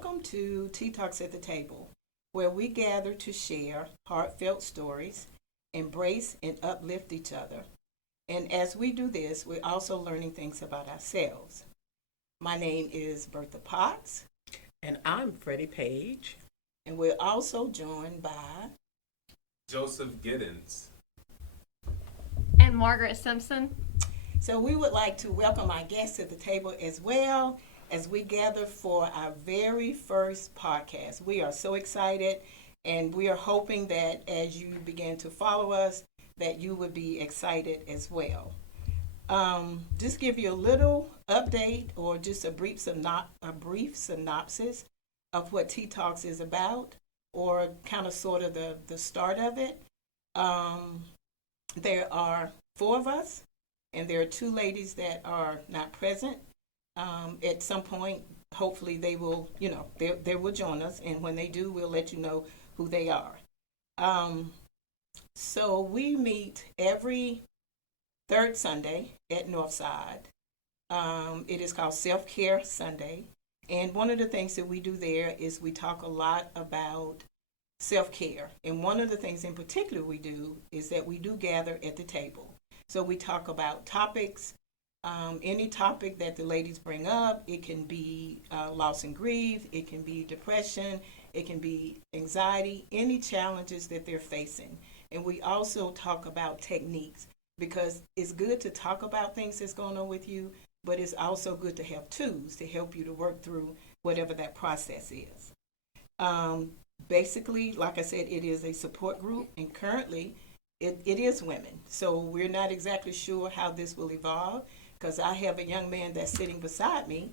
Welcome to Tea Talks at the Table, where we gather to share heartfelt stories, embrace and uplift each other. And as we do this, we're also learning things about ourselves. My name is Bertha Potts, And I'm Freddie Page. and we're also joined by. Joseph Giddens. And Margaret Simpson. So we would like to welcome our guests to the table as well as we gather for our very first podcast. We are so excited, and we are hoping that as you begin to follow us, that you would be excited as well. Just give you a little update or just a brief synopsis of what Tea Talks is about, or kind of sort of the start of it. Um, there are four of us, and there are two ladies that are not present. At some point, hopefully they will, they will join us, and when they do, we'll let you know who they are. So we meet every third Sunday at Northside. It is called Self Care Sunday. And one of the things that we do there is we talk a lot about self care. And one of the things in particular we do is that we do gather at the table. So we talk about topics, any topic that the ladies bring up. It can be loss and grief, it can be depression, it can be anxiety, any challenges that they're facing. And we also talk about techniques, because it's good to talk about things that's going on with you, but it's also good to have tools to help you to work through whatever that process is. Basically, like I said, it is a support group, and currently it is women. So we're not exactly sure how this will evolve, because I have a young man that's sitting beside me,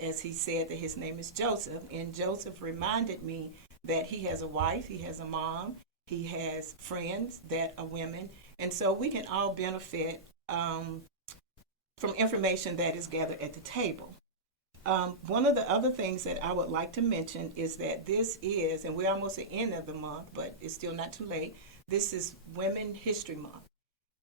as he said that his name is Joseph, and Joseph reminded me that he has a wife, he has a mom, he has friends that are women, and so we can all benefit from information that is gathered at the table. One of the other things that I would like to mention is that this is, and we're almost at the end of the month, but it's still not too late, this is Women History Month.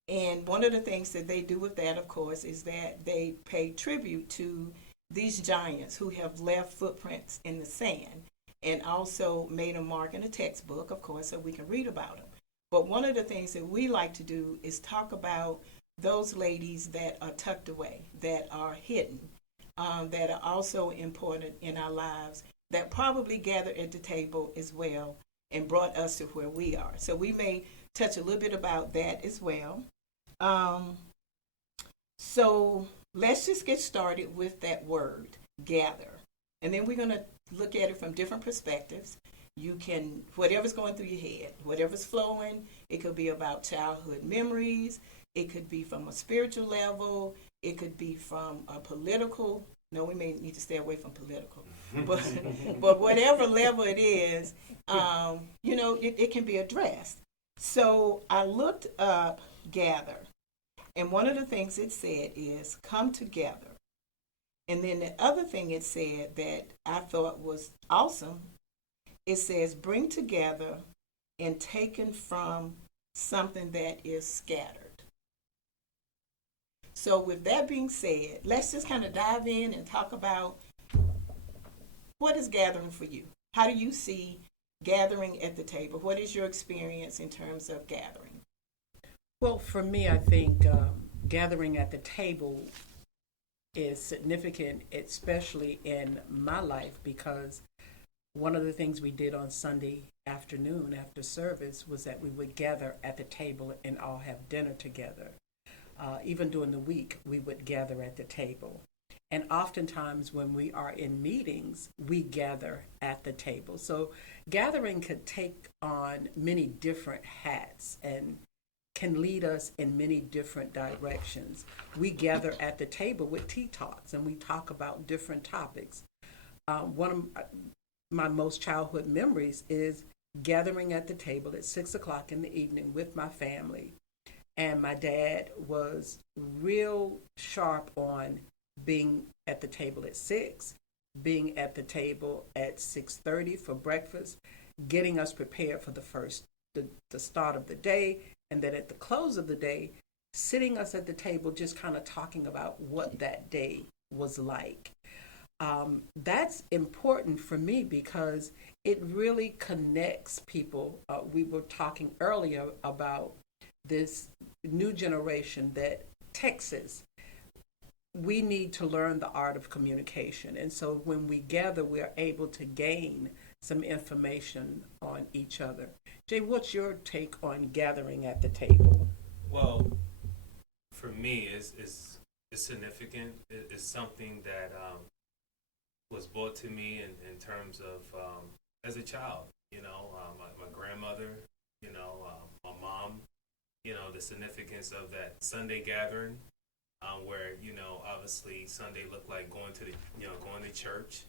And one of the things that they do with that, of course, is that they pay tribute to these giants who have left footprints in the sand and also made a mark in a textbook, of course, so we can read about them. But one of the things that we like to do is talk about those ladies that are tucked away, that are hidden, that are also important in our lives, that probably gathered at the table as well and brought us to where we are. So we may touch a little bit about that as well. So let's just get started with that word, gather. And then we're going to look at it from different perspectives. You can, whatever's going through your head, whatever's flowing, it could be about childhood memories, it could be from a spiritual level, it could be from a political, no, we may need to stay away from political, but whatever level it is, it can be addressed. So I looked up gather, and one of the things it said is come together. And then the other thing it said that I thought was awesome, it says bring together and taken from something that is scattered. So with that being said, let's just kind of dive in and talk about what is gathering for you. How do you see gathering at the table? What is your experience in terms of gathering? Well, for me, I think gathering at the table is significant, especially in my life, because one of the things we did on Sunday afternoon after service was that we would gather at the table and all have dinner together. Even during the week, we would gather at the table. And oftentimes when we are in meetings, we gather at the table. So gathering could take on many different hats and can lead us in many different directions. We gather at the table with Tea Talks, and we talk about different topics. One of my most childhood memories is gathering at the table at 6 o'clock in the evening with my family. And my dad was real sharp on being at the table at 6, being at the table at 6:30 for breakfast, getting us prepared for the start of the day, and then at the close of the day, sitting us at the table just kind of talking about what that day was like. That's important for me because it really connects people. We were talking earlier about this new generation that Texas, we need to learn the art of communication. And so when we gather, we're able to gain some information on each other. Jay, what's your take on gathering at the table? Well, for me, it's significant. It's something that was brought to me in terms of as a child. My grandmother, my mom. The significance of that Sunday gathering, where obviously Sunday looked like going to church.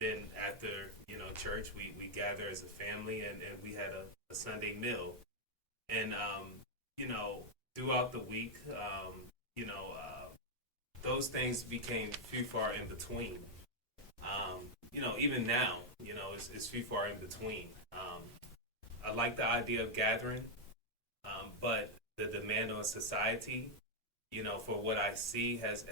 Then after church, we gather as a family and we had a Sunday meal, and throughout the week, those things became few far in between. Even now, it's few far in between. I like the idea of gathering, but the demand on society, for what I see has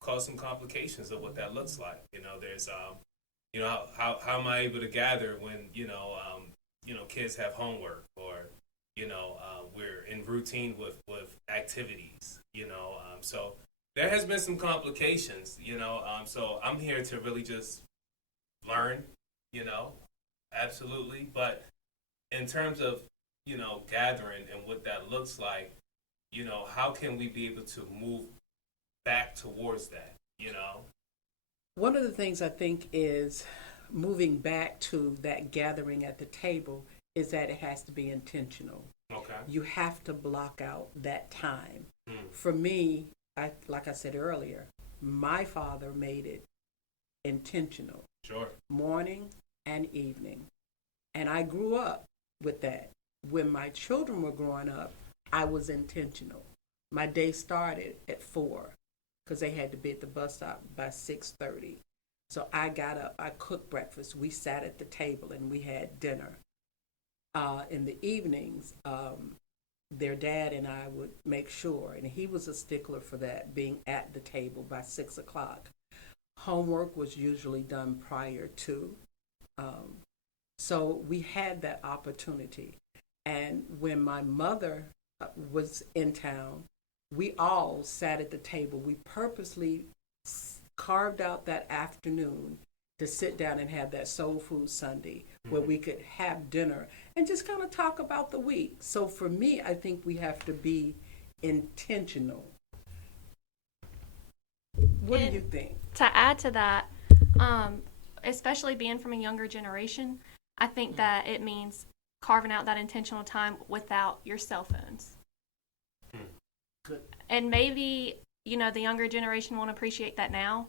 caused some complications of what that looks like. There's how am I able to gather when kids have homework, or we're in routine with activities, so there has been some complications, so I'm here to really just learn, absolutely. But in terms of, gathering and what that looks like, how can we be able to move back towards that, One of the things I think is moving back to that gathering at the table is that it has to be intentional. Okay. You have to block out that time. Mm. For me, like I said earlier, my father made it intentional, Sure. morning and evening. And I grew up with that. When my children were growing up, I was intentional. My day started at 4 because they had to be at the bus stop by 6:30. So I got up, I cooked breakfast, we sat at the table and we had dinner. In the evenings, their dad and I would make sure, and he was a stickler for that, being at the table by 6 o'clock. Homework was usually done prior to. So we had that opportunity. And when my mother was in town, we all sat at the table. We purposely carved out that afternoon to sit down and have that Soul Food Sunday where we could have dinner and just kind of talk about the week. So for me, I think we have to be intentional. What do you think? To add to that, especially being from a younger generation, I think that it means carving out that intentional time without your cell phones. Good. And maybe, the younger generation won't appreciate that now,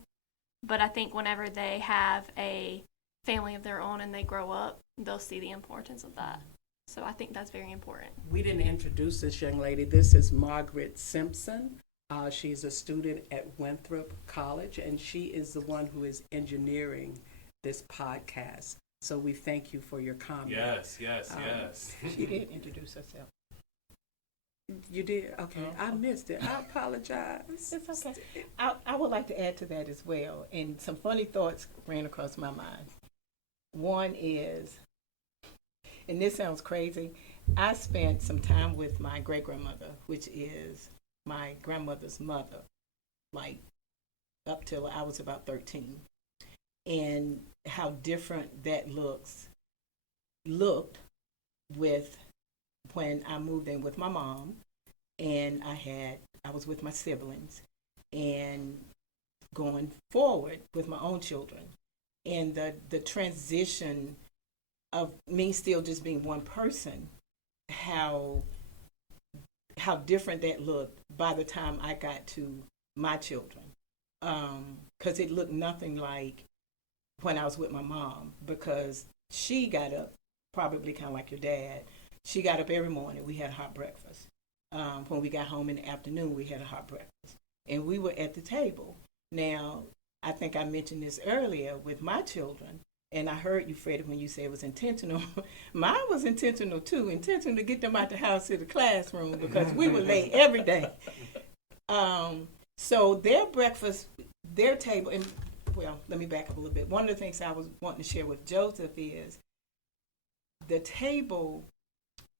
but I think whenever they have a family of their own and they grow up, they'll see the importance of that. So I think that's very important. We didn't introduce this young lady. This is Margaret Simpson. She's a student at Winthrop College, and she is the one who is engineering this podcast. So we thank you for your comment. Yes. She did introduce herself. You did? Okay. I missed it. I apologize. It's okay. I would like to add to that as well. And some funny thoughts ran across my mind. One is, and this sounds crazy, I spent some time with my great-grandmother, which is my grandmother's mother, like up till I was about 13. And how different that looked with when I moved in with my mom, and I was with my siblings, and going forward with my own children, and the transition of me still just being one person, how different that looked by the time I got to my children, because it looked nothing like when I was with my mom, because she got up probably kind of like your dad. She got up every morning. We had hot breakfast. When we got home in the afternoon, we had a hot breakfast. And we were at the table. Now, I think I mentioned this earlier with my children, and I heard you, Freddie, when you said it was intentional. Mine was intentional, too. Intentional to get them out the house to the classroom because we were late every day. So their breakfast their table, and well, let me back up a little bit. One of the things I was wanting to share with Joseph is the table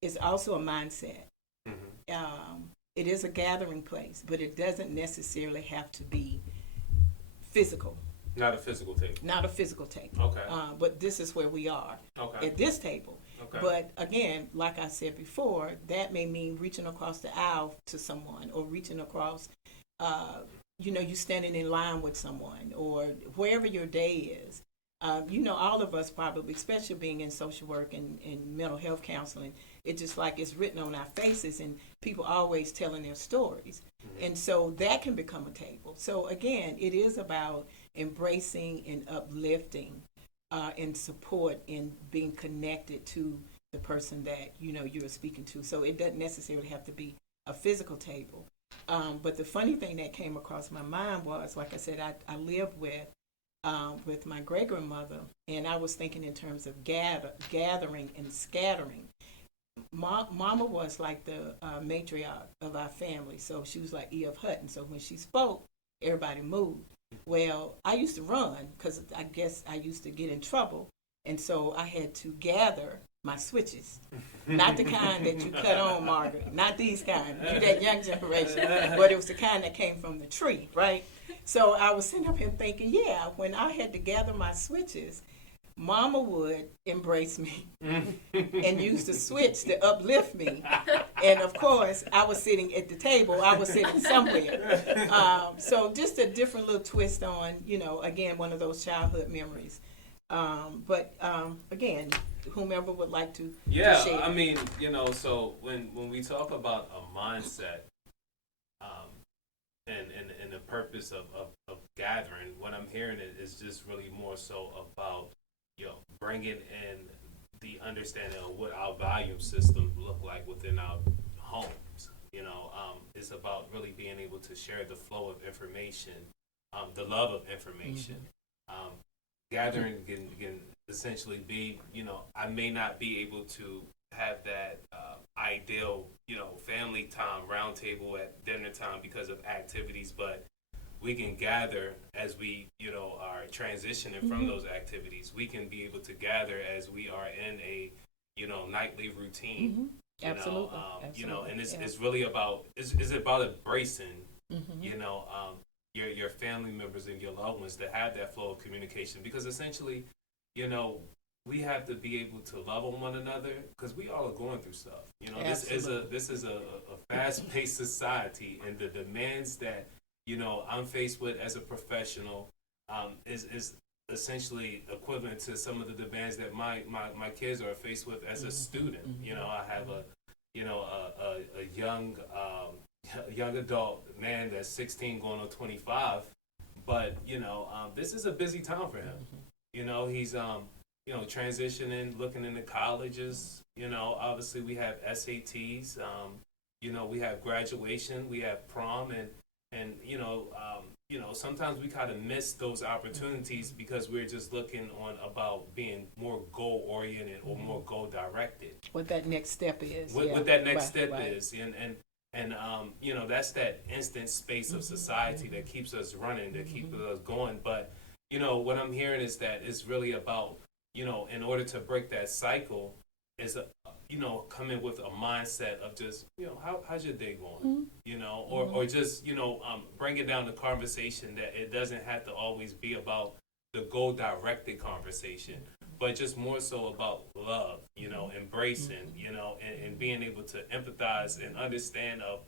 is also a mindset. It is a gathering place, but it doesn't necessarily have to be physical. Not a physical table. Not a physical table. Okay. But this is where we are Okay. at this table. Okay. But again, like I said before, that may mean reaching across the aisle to someone, or reaching across, you standing in line with someone, or wherever your day is. All of us probably, especially being in social work and mental health counseling, it's just like it's written on our faces, and people always telling their stories. And so that can become a table. So again, it is about embracing and uplifting and support and being connected to the person that you're speaking to. So it doesn't necessarily have to be a physical table. But the funny thing that came across my mind was, like I said, I lived with my great grandmother, and I was thinking in terms of gathering and scattering. Mama was like the matriarch of our family, so she was like E.F. Hutton. So when she spoke, everybody moved. Well, I used to run because I guess I used to get in trouble, and so I had to gather my switches. Not the kind that you cut on, Margaret. Not these kind. You that young generation. But it was the kind that came from the tree, right? So I was sitting up here thinking, yeah, when I had to gather my switches, Mama would embrace me and use the switch to uplift me. And of course, I was sitting at the table. I was sitting somewhere. So just a different little twist on, again, one of those childhood memories. But again, whomever would like to share. I mean, so when we talk about a mindset, and the purpose of gathering, what I'm hearing is just really more so about bringing in the understanding of what our value system look like within our homes. It's about really being able to share the flow of information, the love of information. Gathering can essentially be, I may not be able to have that ideal, family time, round table at dinner time because of activities, but we can gather as we, are transitioning from those activities. We can be able to gather as we are in a, nightly routine. Absolutely. And it's really about, it's about embracing, your family members and your loved ones to have that flow of communication, because essentially, we have to be able to love on one another because we all are going through stuff. This is a fast-paced society, and the demands that I'm faced with as a professional is essentially equivalent to some of the demands that my kids are faced with as a student. I have a young adult man that's 16 going on 25, but this is a busy time for him. He's transitioning, looking into colleges. Obviously we have SATs. We have graduation, we have prom, and sometimes we kind of miss those opportunities because we're just looking on about being more goal oriented or more goal directed. What that next step is. What that next step is, and that's that instant space of society that keeps us running, that keeps us going. But what I'm hearing is that it's really about in order to break that cycle, is come in with a mindset of just how's your day going, or just bring it down to conversation that it doesn't have to always be about the goal directed conversation, but just more so about love, embracing, and being able to empathize and understand of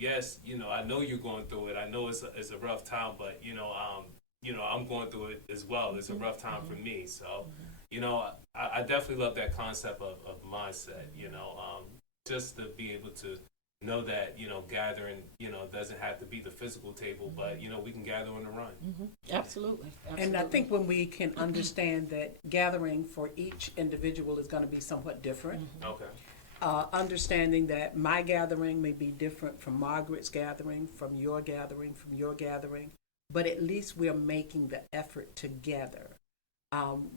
yes, I know you're going through it. I know it's a rough time, but I'm going through it as well. It's a rough time for me. So, I definitely love that concept of mindset, just to be able to know that, gathering, doesn't have to be the physical table, but, we can gather on the run. Absolutely. And I think when we can understand that gathering for each individual is going to be somewhat different. Okay. Understanding that my gathering may be different from Margaret's gathering, from your gathering, but at least we're making the effort together.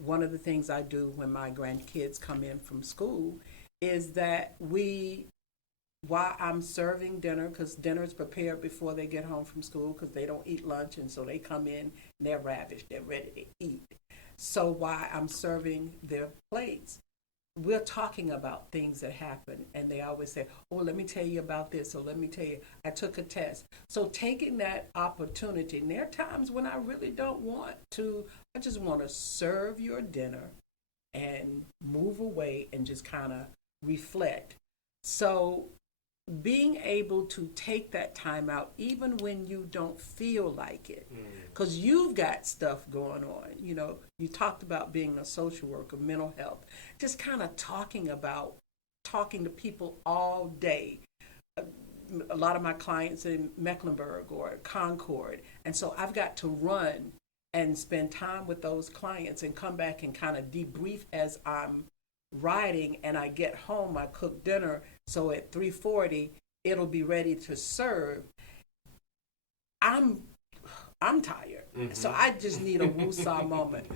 One of the things I do when my grandkids come in from school is that we why I'm serving dinner, because dinner is prepared before they get home from school, because they don't eat lunch, and so they come in and they're ravished, they're ready to eat. So why I'm serving their plates, we're talking about things that happen, and they always say, oh, let me tell you about this, or let me tell you, I took a test. So taking that opportunity, and there are times when I really don't want to, I just want to serve your dinner and move away and just kind of reflect. So being able to take that time out, even when you don't feel like it, because you've got stuff going on. You know, you talked about being a social worker, mental health, just kind of talking to people all day. A lot of my clients in Mecklenburg or Concord, and so I've got to run and spend time with those clients and come back and kind of debrief as I'm riding, and I get home, I cook dinner, so at 3:40 it'll be ready to serve. I'm tired, so I just need a woosah moment.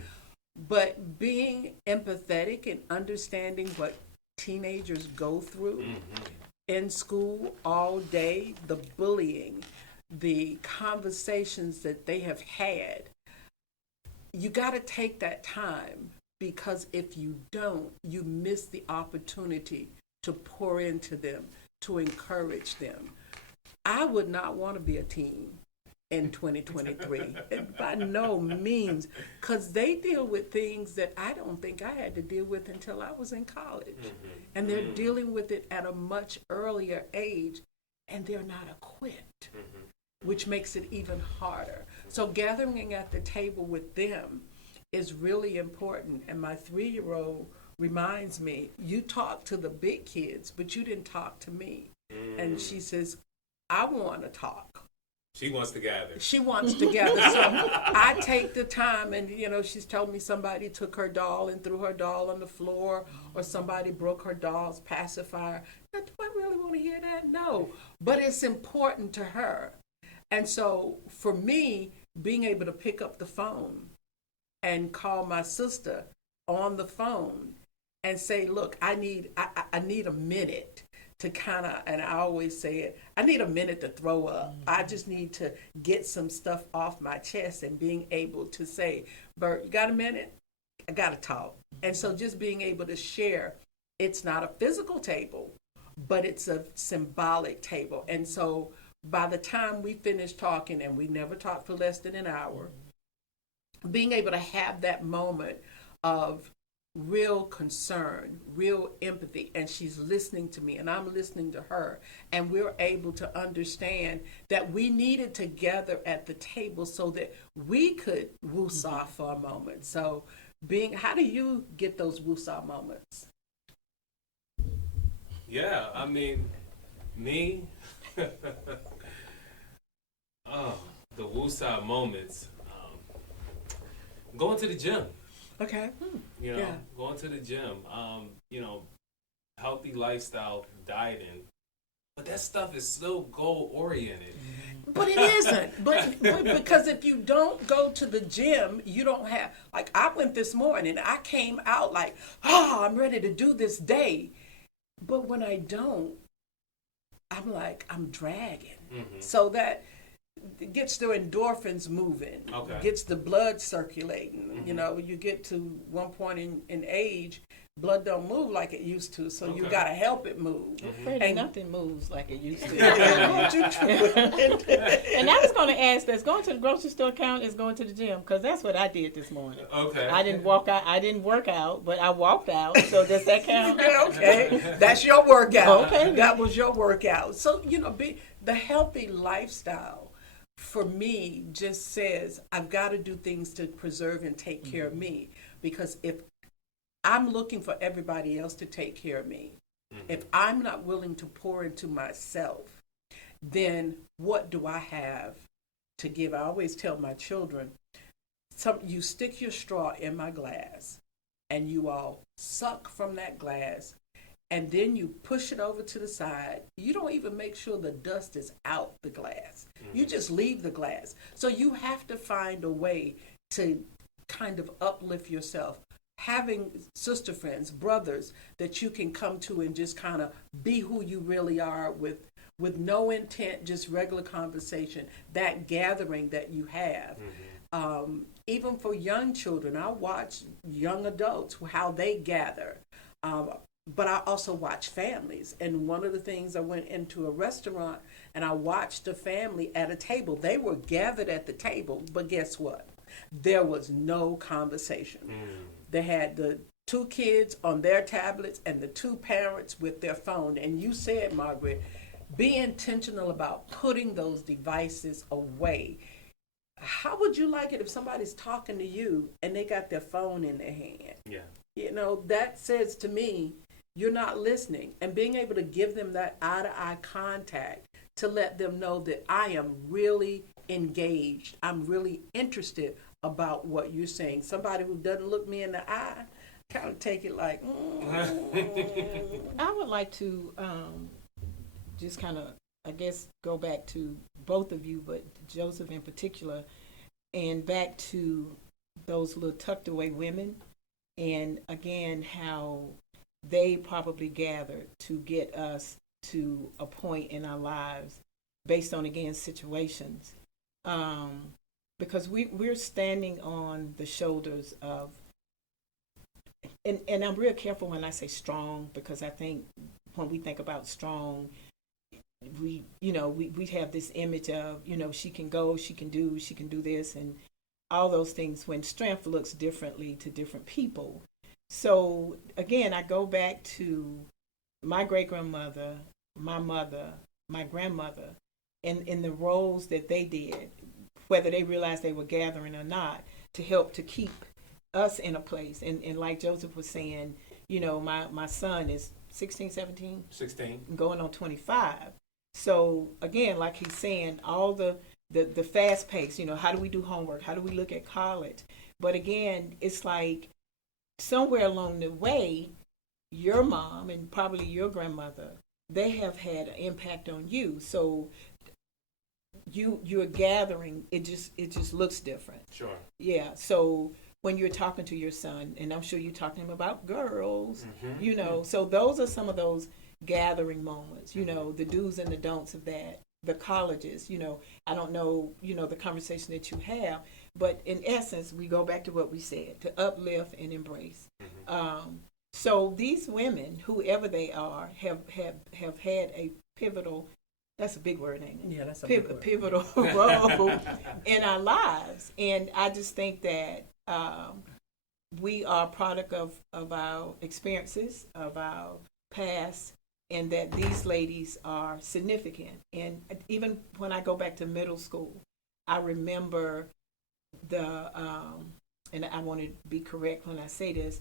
But being empathetic and understanding what teenagers go through in school all day, the bullying, the conversations that they have had, you got to take that time, because if you don't, you miss the opportunity to pour into them, to encourage them. I would not want to be a teen in 2023, by no means, because they deal with things that I don't think I had to deal with until I was in college. And they're dealing with it at a much earlier age, and they're not equipped, which makes it even harder. So gathering at the table with them is really important. And my 3-year-old reminds me, you talk to the big kids, but you didn't talk to me. And she says, I want to talk. She wants to gather. She wants to gather. So I take the time, and she's told me somebody took her doll and threw her doll on the floor, or somebody broke her doll's pacifier. Now, do I really want to hear that? No. But it's important to her. And so for me, being able to pick up the phone and call my sister on the phone and say, look, I need a minute to kind of, and I always say it, I need a minute to throw up. I just need to get some stuff off my chest, and being able to say, Bert, you got a minute? I got to talk. And so just being able to share, it's not a physical table, but it's a symbolic table. And so by the time we finish talking, and we never talk for less than an hour, being able to have that moment of real concern, real empathy, and she's listening to me and I'm listening to her, and we're able to understand that we needed to gather at the table so that we could woosah for a moment. So how do you get those woosah moments? Yeah, I mean, me, the woosah moments, going to the gym. Okay. Going to the gym, healthy lifestyle, dieting, but that stuff is so goal oriented. But it isn't. But because if you don't go to the gym, you don't have, like I went this morning, I came out like, I'm ready to do this day. But when I don't, I'm like, I'm dragging. So that gets the endorphins moving, gets the blood circulating. You get to one point in age, blood don't move like it used to, so you got to help it move. Freddie, nothing moves like it used to. And I was going to ask, does going to the grocery store count as going to the gym? Because that's what I did this morning. Okay. I didn't work out, but I walked out. So does that count? Okay, that's your workout. Okay. That was your workout. So, the healthy lifestyle for me just says I've got to do things to preserve and take care of me, because if I'm looking for everybody else to take care of me, if I'm not willing to pour into myself, then what do I have to give? I always tell my children, you stick your straw in my glass and you all suck from that glass, and then you push it over to the side. You don't even make sure the dust is out the glass. You just leave the glass. So you have to find a way to kind of uplift yourself. having sister friends, brothers that you can come to and just kind of be who you really are with no intent, just regular conversation, that gathering that you have. Even for young children, I watch young adults, how they gather. But I also watch families. And one of the things, I went into a restaurant and I watched a family at a table. They were gathered at the table, but guess what? There was no conversation. They had the two kids on their tablets and the two parents with their phone. And you said, Margaret, be intentional about putting those devices away. How would you like it if somebody's talking to you and they got their phone in their hand? Yeah. You know, that says to me, you're not listening. And being able to give them that eye-to-eye contact to let them know that I am really engaged. I'm really interested about what you're saying. Somebody who doesn't look me in the eye, kind of take it like, I would like to just kind of, I guess, go back to both of you, but Joseph in particular, and back to those little tucked away women, and again, how they probably gathered to get us to a point in our lives based on, again, situations. Because we're standing on the shoulders of, and I'm real careful when I say strong, because I think when we think about strong, we have this image of, she can go, she can do this, and all those things, when strength looks differently to different people. So again, I go back to my great-grandmother, my mother, my grandmother, and in the roles that they did, whether they realized they were gathering or not, to help to keep us in a place. And like Joseph was saying, my son is 16, 17? 16. Going on 25. So again, like he's saying, all the fast pace, how do we do homework? How do we look at college? But again, it's like somewhere along the way, your mom and probably your grandmother, they have had an impact on you. So you're gathering, it just looks different. Sure. Yeah. So when you're talking to your son, and I'm sure you're talking to him about girls, so those are some of those gathering moments, the do's and the don'ts of that. The colleges, I don't know, the conversation that you have, but in essence, we go back to what we said, to uplift and embrace. So these women, whoever they are, have had a pivotal, that's a big word, ain't it? yeah, that's a big word. Pivotal role in our lives. And I just think that we are a product of our experiences, of our past, and that these ladies are significant. And even when I go back to middle school, I remember and I want to be correct when I say this,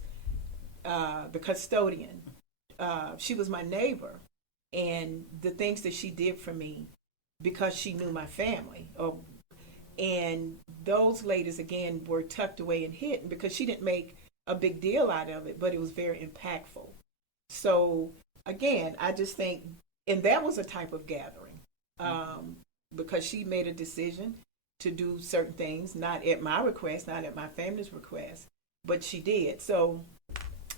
the custodian, she was my neighbor, and the things that she did for me because she knew my family. And those ladies, again, were tucked away and hidden because she didn't make a big deal out of it, but it was very impactful. So again, I just think, and that was a type of gathering, because she made a decision to do certain things, not at my request, not at my family's request, but she did. So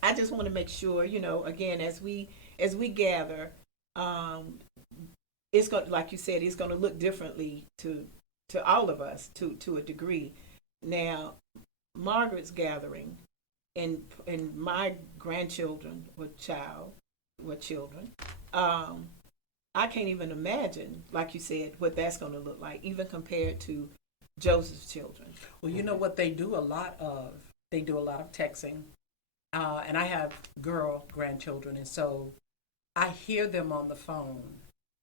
I just want to make sure, again, as we gather, it's going, like you said, it's going to look differently to all of us to a degree. Now, Margaret's gathering, and my grandchildren were children. I can't even imagine, like you said, what that's going to look like, even compared to Joseph's children. Well, you know what they do a lot of? They do a lot of texting. And I have girl grandchildren, and so I hear them on the phone,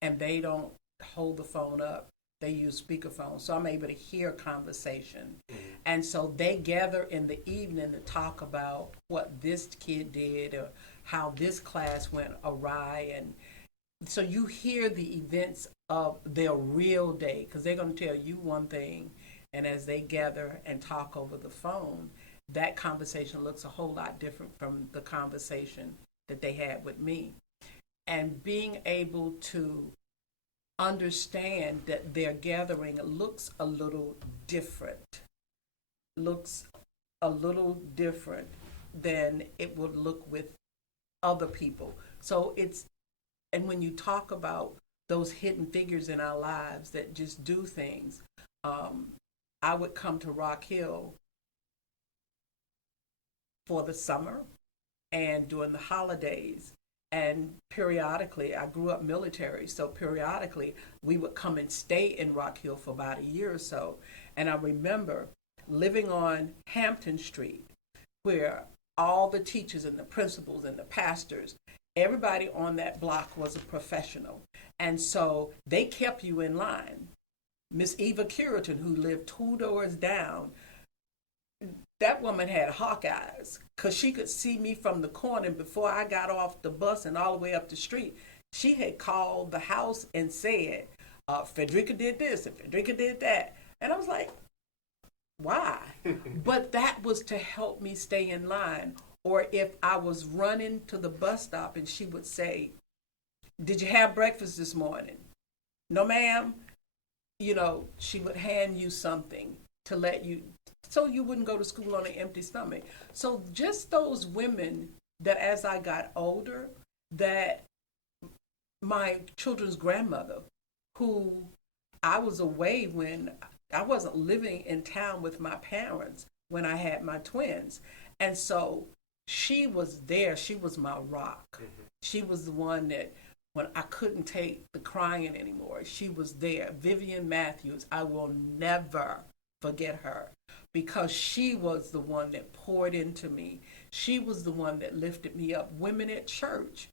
and they don't hold the phone up. They use speakerphone, so I'm able to hear conversation. And so they gather in the evening to talk about what this kid did or how this class went awry. And so you hear the events of their real day, because they're going to tell you one thing, and as they gather and talk over the phone, that conversation looks a whole lot different from the conversation that they had with me. And being able to understand that their gathering looks a little different, than it would look with other people. So and when you talk about those hidden figures in our lives that just do things, I would come to Rock Hill for the summer and during the holidays. And periodically, I grew up military, so periodically we would come and stay in Rock Hill for about a year or so. And I remember living on Hampton Street, where all the teachers and the principals and the pastors, everybody on that block was a professional. And so they kept you in line. Miss Eva Curitan, who lived 2 doors down, that woman had hawk eyes because she could see me from the corner. And before I got off the bus and all the way up the street, she had called the house and said, Frederica did this and Frederica did that. And I was like, why? But that was to help me stay in line. Or if I was running to the bus stop and she would say, did you have breakfast this morning? No, ma'am. You know, she would hand you something to let you, so you wouldn't go to school on an empty stomach. So just those women that as I got older, that my children's grandmother, who I was away when I wasn't living in town with my parents when I had my twins. And so she was there. She was my rock. Mm-hmm. She was the one that when I couldn't take the crying anymore, she was there. Vivian Matthews, I will never forget her because she was the one that poured into me. She was the one that lifted me up. Women at church,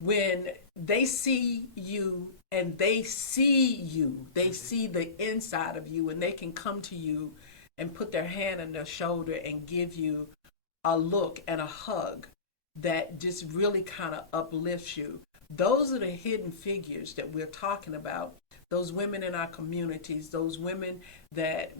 when they see you and they see you, they see the inside of you, and they can come to you and put their hand on their shoulder and give you a look and a hug that just really kind of uplifts you. Those are the hidden figures that we're talking about. Those women in our communities, those women that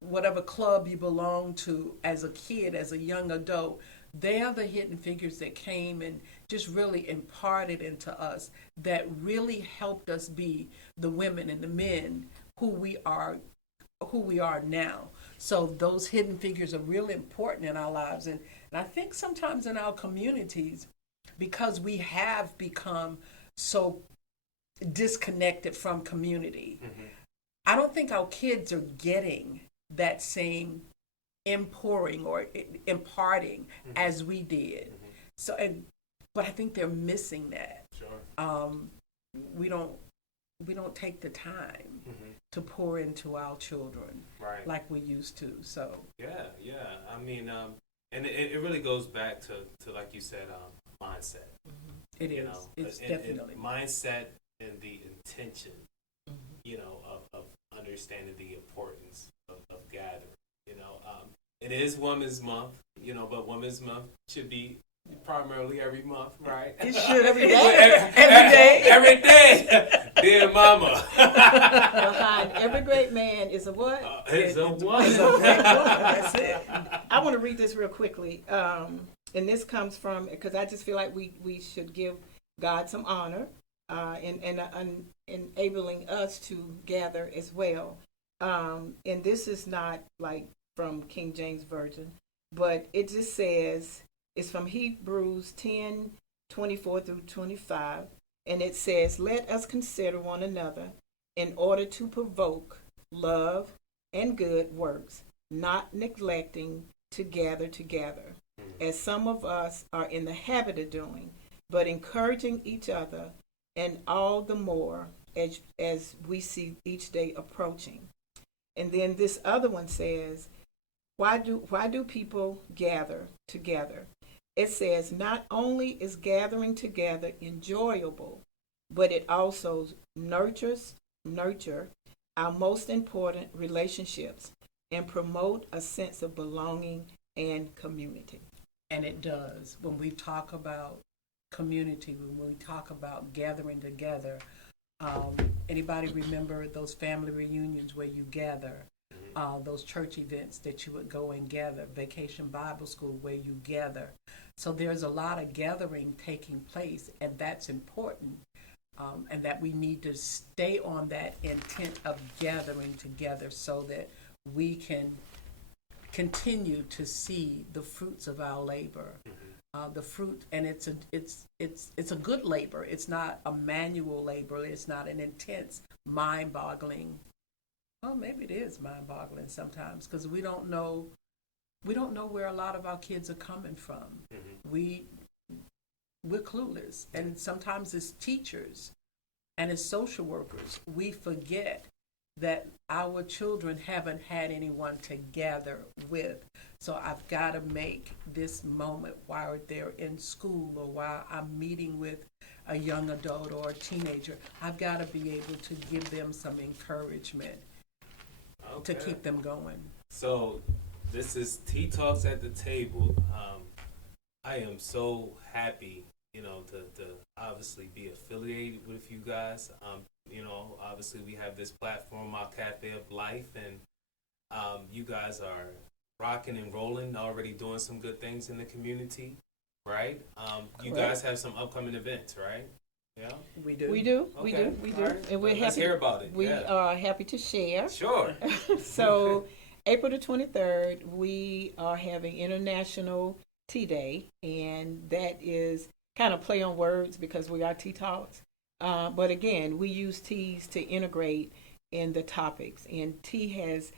whatever club you belong to as a kid, as a young adult, they are the hidden figures that came and just really imparted into us, that really helped us be the women and the men who we are now. So those hidden figures are really important in our lives. And I think sometimes in our communities, because we have become so disconnected from community, mm-hmm. I don't think our kids are getting that same imparting mm-hmm. as we did. Mm-hmm. So, but I think they're missing that. Sure. We don't take the time mm-hmm. to pour into our children right. like we used to. So yeah. I mean, and it really goes back to like you said, mindset. Mm-hmm. It is. It's definitely mindset and the intention. Mm-hmm. Of understanding the importance of gathering. It is Women's Month. But Women's Month should be primarily every month, right? It should every day. Every day. Dear Mama. Behind every great man is a what? Is a woman. That's it. I want to read this real quickly. And this comes from, because I just feel like we should give God some honor and enabling us to gather as well. And this is not like from King James Version, but it just says, it's from Hebrews 10:24 through 25, and it says, let us consider one another in order to provoke love and good works, not neglecting to gather together, as some of us are in the habit of doing, but encouraging each other, and all the more as we see each day approaching. And then this other one says, why do people gather together? It says, not only is gathering together enjoyable, but it also nurture our most important relationships and promote a sense of belonging and community. And it does. When we talk about community, when we talk about gathering together, anybody remember those family reunions where you gather? Those church events that you would go and gather, Vacation Bible School where you gather. So there's a lot of gathering taking place, and that's important, and that we need to stay on that intent of gathering together so that we can continue to see the fruits of our labor. The fruit, and it's a good labor. It's not a manual labor. It's not an intense, mind-boggling. Well, maybe it is mind-boggling sometimes because we don't know where a lot of our kids are coming from. We're clueless, and sometimes as teachers and as social workers, we forget that our children haven't had anyone to gather with. So I've got to make this moment while they're in school or while I'm meeting with a young adult or a teenager, I've got to be able to give them some encouragement to keep them going. So this is Tea Talks at the Table. I am so happy, to obviously be affiliated with you guys. Obviously we have this platform, our Cafe of Life, and you guys are rocking and rolling, already doing some good things in the community, right? You guys have some upcoming events, right? Yeah. We do. We do. Okay. We do. All right. And we're Let's happy. hear about it. We Yeah. are happy to share. Sure. So, April the 23rd, we are having International Tea Day, and that is kind of play on words because we are Tea Talks. But again, we use teas to integrate in the topics, and tea has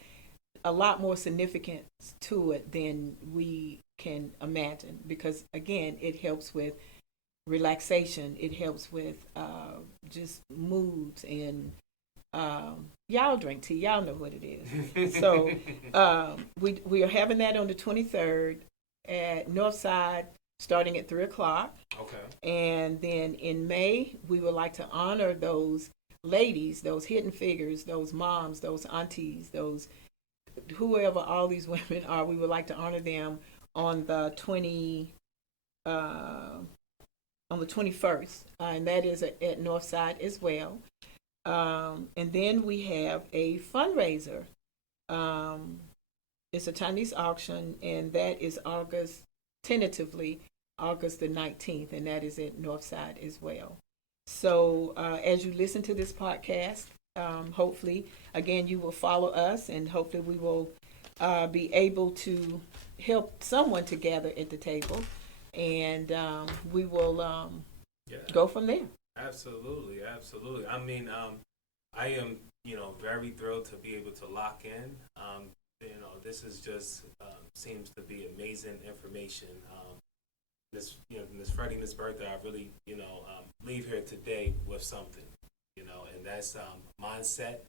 a lot more significance to it than we can imagine because, again, it helps with relaxation. It helps with just moods, and y'all drink tea. Y'all know what it is. So we are having that on the 23rd at Northside, starting at 3:00. Okay. And then in May, we would like to honor those ladies, those hidden figures, those moms, those aunties, those whoever all these women are. We would like to honor them on the 21st, and that is at Northside as well. And then we have a fundraiser. It's a Chinese auction, and that is tentatively August the 19th, and that is at Northside as well. So as you listen to this podcast, hopefully, again, you will follow us, and hopefully we will be able to help someone to gather at the table, and we will go from there. Absolutely. I mean, I am, very thrilled to be able to lock in. This is just seems to be amazing information. Miss Freddie, Miss Bertha, I really, leave here today with something, and that's mindset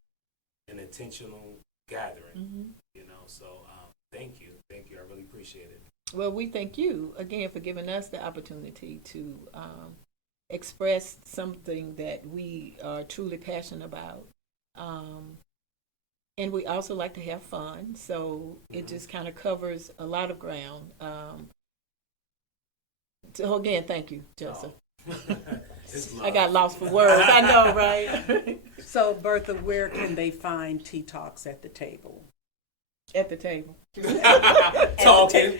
and intentional gathering, So thank you. I really appreciate it. Well, we thank you again for giving us the opportunity to express something that we are truly passionate about. And we also like to have fun, so it just kind of covers a lot of ground. So again, thank you, Joseph. I got lost for words. I know, right? So, Bertha, where can they find Tea Talks at the Table? At the table. Talking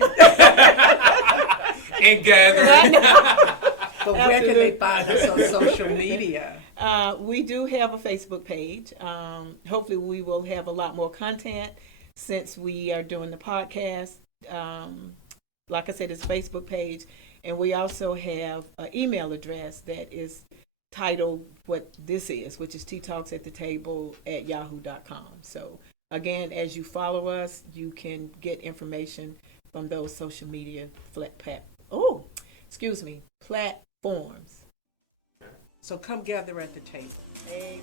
and gathering. But where can they find us on social media? We do have a Facebook page. Hopefully we will have a lot more content since we are doing the podcast. Like I said, it's a Facebook page. And we also have an email address that is titled what this is, which is teatalksattetable@yahoo.com. So again, as you follow us, you can get information from those social media platforms. So come gather at the table. Hey.